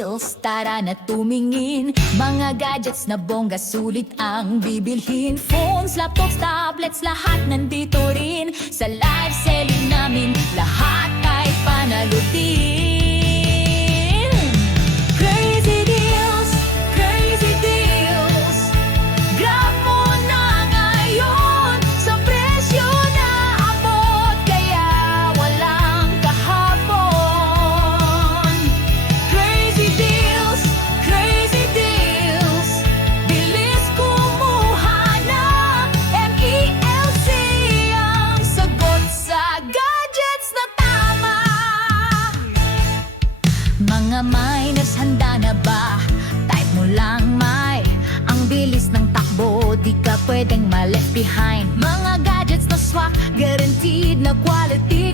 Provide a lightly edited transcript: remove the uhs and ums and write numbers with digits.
deals, tara na tumingin. Mga gadgets na bongga, sulit ang bibilhin. Phones, laptops, tablets, lahat nandito rin. Sa live selling namin, lahat ay panalo din. Crazy deals, crazy deals. Grab mo na ngayon sa presyo na abot, kaya walang kahapon. Crazy deals, crazy deals. Bilis kumuha na, MELC ang sagot sa gadgets na tama. Mga miners, handa na ba? Type mo lang may. Ang bilis ng takbo, di ka pwedeng ma-left behind. Mga gadgets na swak, guaranteed na quality.